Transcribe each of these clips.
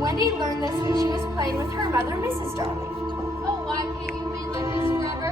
Wendy learned this when she was playing with her mother, Mrs. Darling. Oh, why can't you be like this forever?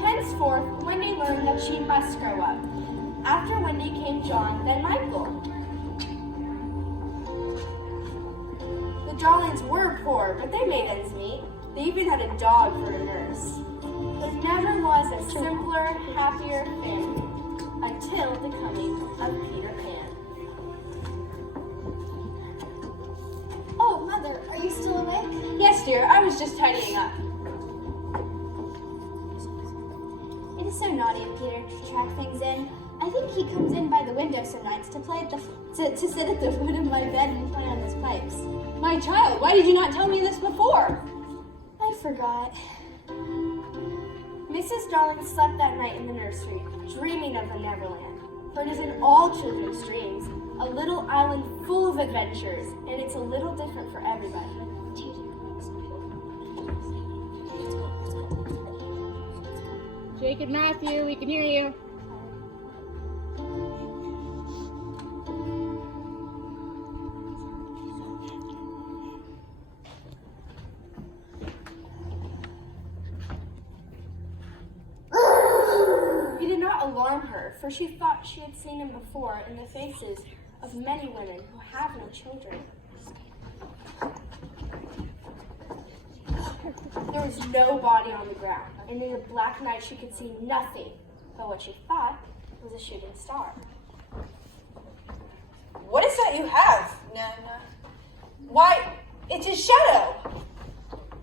Henceforth, Wendy learned that she must grow up. After Wendy came John, then Michael. The Darlings were poor, but they made ends meet. They even had a dog for a nurse. There never was a simpler, happier family until the coming of Peter Pan. Oh, Mother, are you still awake? Yes, dear, I was just tidying up. It is so naughty of Peter to track things in. I think he comes in by the window some nights to play at to sit at the foot of my bed and play on his pipes. My child, why did you not tell me this before? I forgot. Mrs. Darling slept that night in the nursery, dreaming of the Neverland. For it is in all children's dreams, a little island full of adventures, and it's a little different for everybody. Jacob, Matthew, we can hear you. He did not alarm her, for she thought she had seen him before in the faces of many women who have no children. There was no body on the ground, and in the black night she could see nothing but what she thought was a shooting star. What is that you have, Nana? Why, it's a shadow.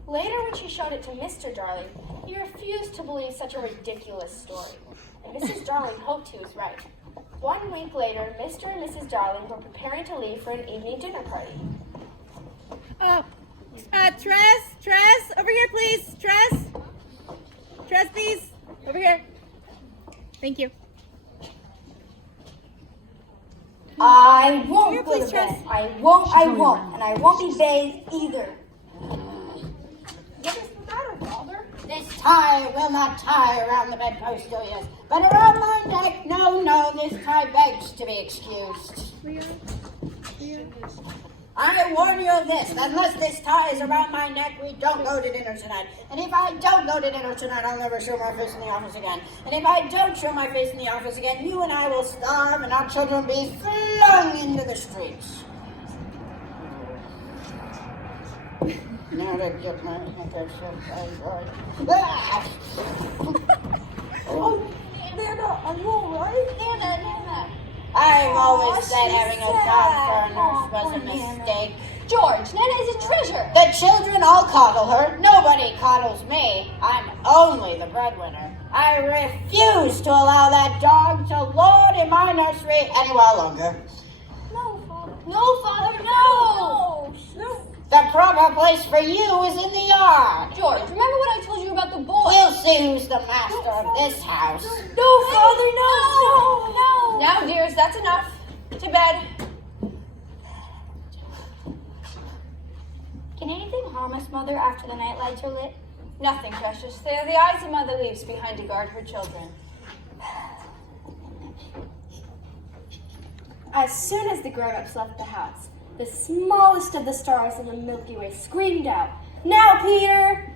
Later, when she showed it to Mr. Darling, he refused to believe such a ridiculous story, and Mrs. Darling hoped he was right. 1 week later, Mr. and Mrs. Darling were preparing to leave for an evening dinner party. Tress, over here, please. Tress, please, over here. Thank you. I won't Here, go to please, Tress. bed. I won't, and I won't be bathed either. What is the matter, Father? This tie will not tie around the bedpost, Julius, but around my neck. No, this tie begs to be excused. I warn you of this, that unless this tie is around my neck, we don't go to dinner tonight. And if I don't go to dinner tonight, I'll never show my face in the office again. And if I don't show my face in the office again, you and I will starve and our children will be flung into the streets. Now to get my handkerchief, Oh, Nana, are you alright? Nana. I've always she's said having a dog for a nurse was a mistake. George, Nana is a treasure. The children all coddle her. Nobody coddles me. I'm only the breadwinner. I refuse to allow that dog to lord in my nursery any while longer. No, Father, no. The proper place for you is in the yard. George, remember what I told you about the boy? We'll see who's the master of this house. No, Father, no. Now, dears, that's enough. To bed. Can anything harm us, Mother, after the night lights are lit? Nothing, precious. They are the eyes a mother leaves behind to guard her children. As soon as the grown-ups left the house, the smallest of the stars in the Milky Way screamed out, "Now, Peter!"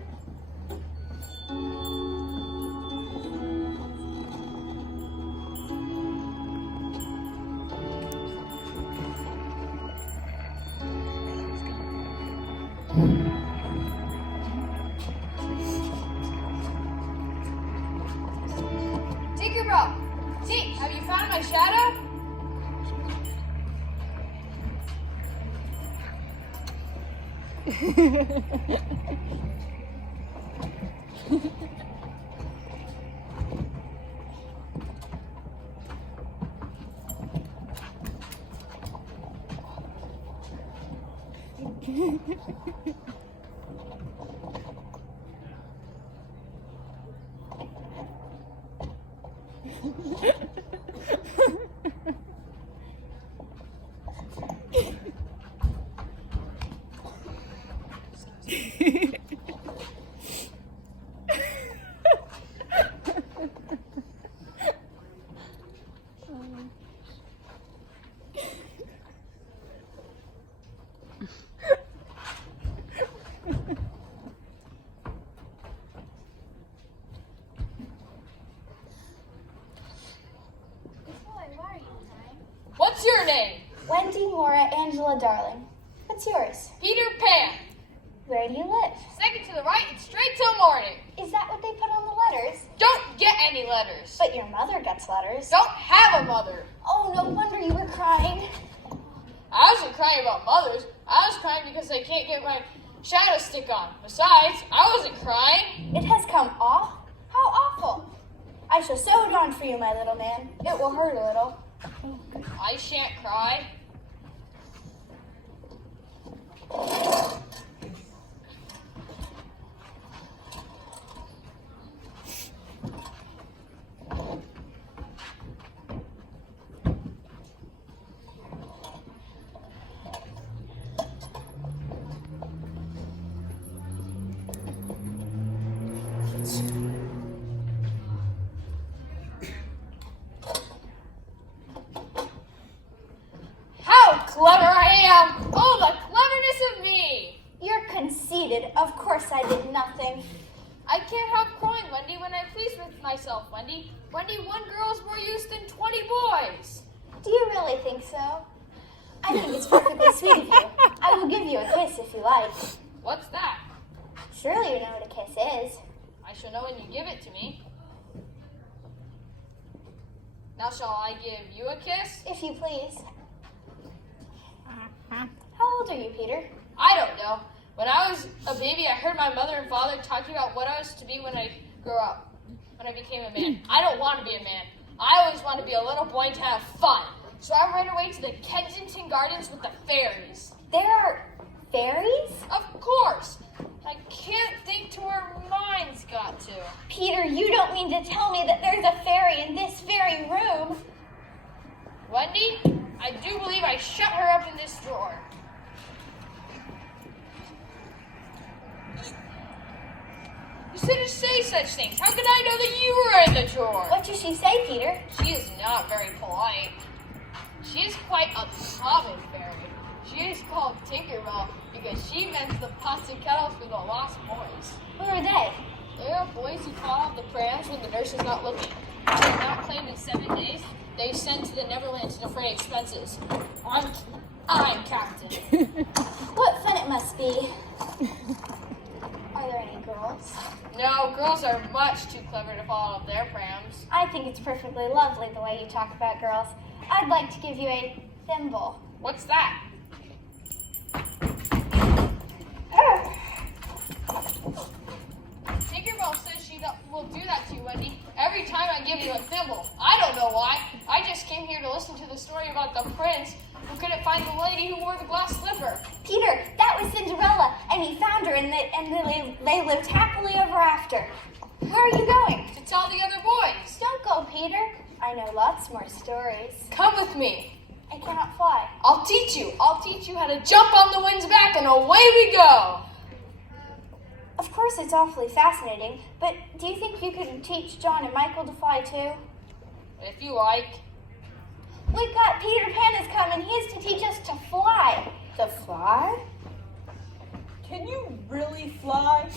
Tinkerbell, Tink, have you found my shadow? What's your name? Wendy Mora Angela Darling. What's yours? Peter Pan. Where do you live? Second to the right and straight till morning. Is that what they put on the letters? Don't get any letters. But your mother gets letters. Don't have a mother. Oh, no wonder you were crying. I wasn't crying about mothers. I was crying because I can't get my shadow stick on. Besides, I wasn't crying. It has come off? How awful. I shall sew it on for you, my little man. It will hurt a little. I shan't cry. How clever I am! Oh, the cleverness of me! You're conceited. Of course I did nothing. I can't help crying, Wendy, when I'm pleased with myself, Wendy. Wendy, one girl is more use than 20 boys. Do you really think so? I think it's perfectly sweet of you. I will give you a kiss if you like. What's that? Surely you know what a kiss is. I shall know when you give it to me. Now shall I give you a kiss? If you please. How old are you, Peter? I don't know. When I was a baby, I heard my mother and father talking about what I was to be when I grew up, when I became a man. I don't want to be a man. I always want to be a little boy and to have fun. So I ran away to the Kensington Gardens with the fairies. There are fairies? Of course. I can't think to where mine's got to. Peter, you don't mean to tell me that there's a fairy in this very room. Wendy, I do believe I shut her up in this drawer. You shouldn't say such things. How could I know that you were in the drawer? What did she say, Peter? She is not very polite. She is quite a common fairy. She is called Tinkerbell because she mends the pots and kettles for the lost boys. Who are they? They are boys who fall off the prams when the nurse is not looking. If they're not claimed in 7 days, they send to the Neverland to defray expenses. I'm captain. What fun it must be. Are there any girls? No, girls are much too clever to fall out of their prams. I think it's perfectly lovely the way you talk about girls. I'd like to give you a thimble. What's that? Tinkerbell says she will do that to you, Wendy, every time I give you a thimble. I don't know why. I just came here to listen to the story about the prince who couldn't find the lady who wore the glass slipper. Peter, that was Cinderella, and he found her, and they lived happily ever after. Where are you going? To tell the other boys. Don't go, Peter. I know lots more stories. Come with me. I cannot fly. I'll teach you. I'll teach you how to jump on the wind's back, and away we go. Of course, it's awfully fascinating, but do you think you could teach John and Michael to fly too? If you like. We've got Peter Pan is coming. He is to teach us to fly. To fly? Can you really fly?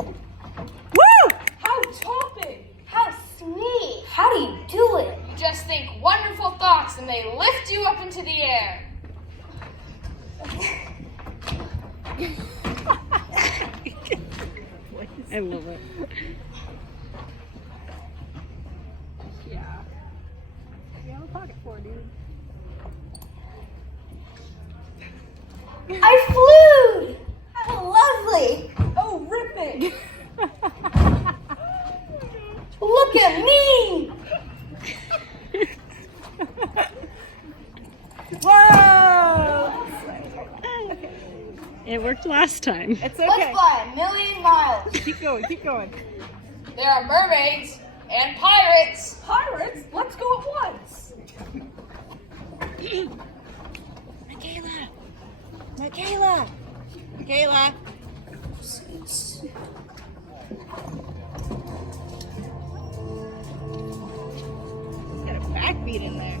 Woo! How topping! How sweet. How do you do it? You just think wonderful thoughts, and they lift you up into the air. I love it. Yeah. You have a pocket for it, dude. I flew! How lovely! Oh, ripping! Look at me! Whoa! It worked last time. It's Let's okay. fly a million miles. Keep going, keep going. There are mermaids and pirates. Pirates? Let's go at once. Michaela! Michaela! Michaela! Got a backbeat in there.